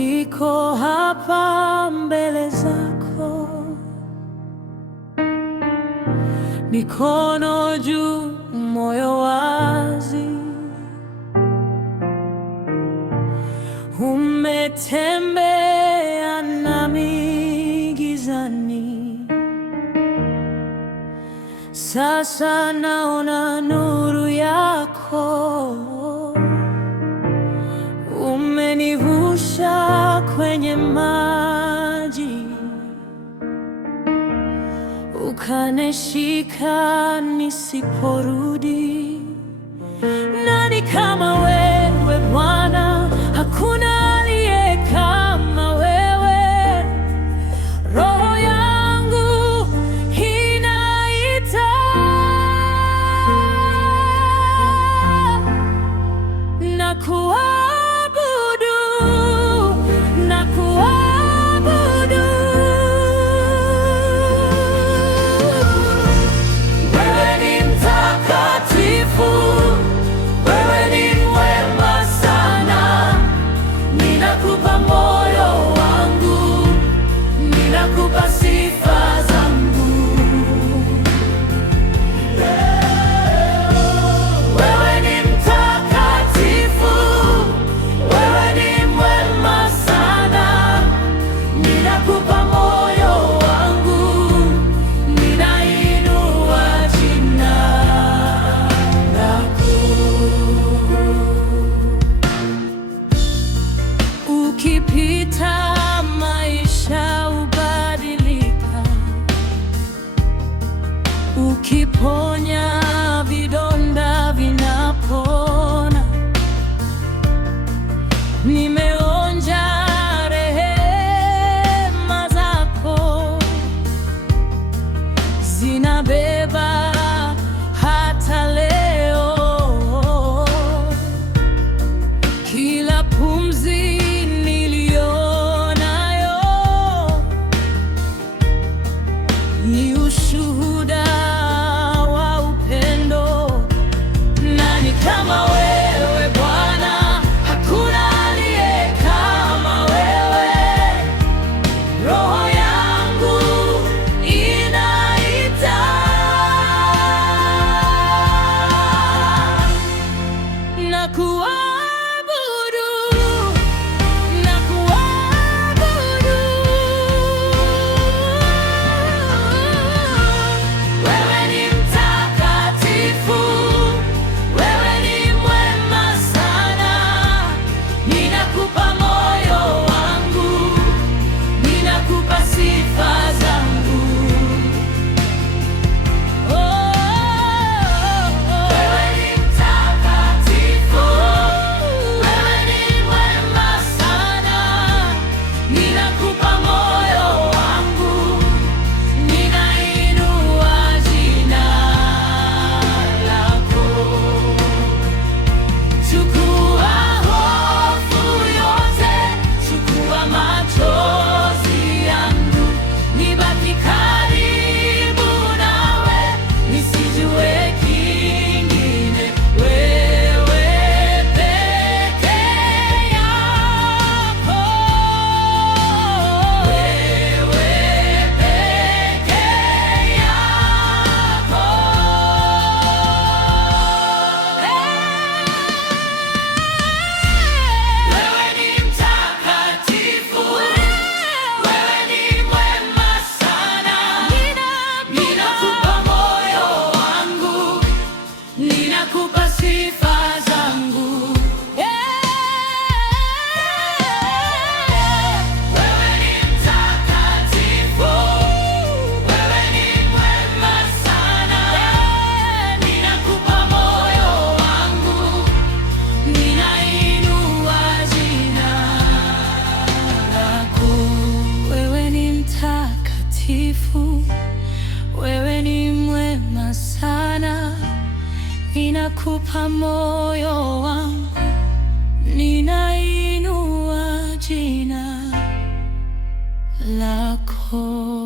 niko hapa mbele zako, mikono juu, moyo wazi. Umetembea nami gizani, sasa naona nuru yako. Umenivusha kwenye maji, ukanishika nisiporudi. Nani kama wewe Bwana? Hakuna aliye kama wewe. Roho yangu inaita, nakuabudu, nakuabudu. Wewe ni mtakatifu, wewe ni mwema sana. Ninakupa moyo wangu, ninakupa sifa zangu. Wewe ni mtakatifu, wewe ni mwema sana. Ninakupa moyo wangu, ninainua jina lako. Ukipita maisha hubadilika, ukiponya vidonda vinapona. Nimeonja rehema zako, zinabeba hata leo. Kila pumzi niliyonayo ni ushuhuda wa upendo. Nani kama wewe Bwana? Hakuna aliye kama wewe. Roho yangu inaita, nakuabudu, nakuabudu. Wewe ni mtakatifu, wewe ni mwema sana. Ninakupa moyo wangu, ninakupa sifa zangu. Wewe ni mtakatifu, wewe ni mwema sana. Ninakupa moyo wangu, ninainua jina lako. Chukua hofu yote, chukua machozi yangu, nibaki karibu nawe, nisijue kingine. Wewe peke yako, wewe peke yako. Wewe ni mtakatifu, wewe ni mwema sana. Ninakupa moyo wangu, ninakupa sifa zangu. Wewe ni mtakatifu, wewe ni mwema sana. Ninakupa moyo wangu, ninainua jina lako. Wewe ni mtakatifu, wewe ni mwema sana. Ninakupa moyo wangu, ninainua jina lako.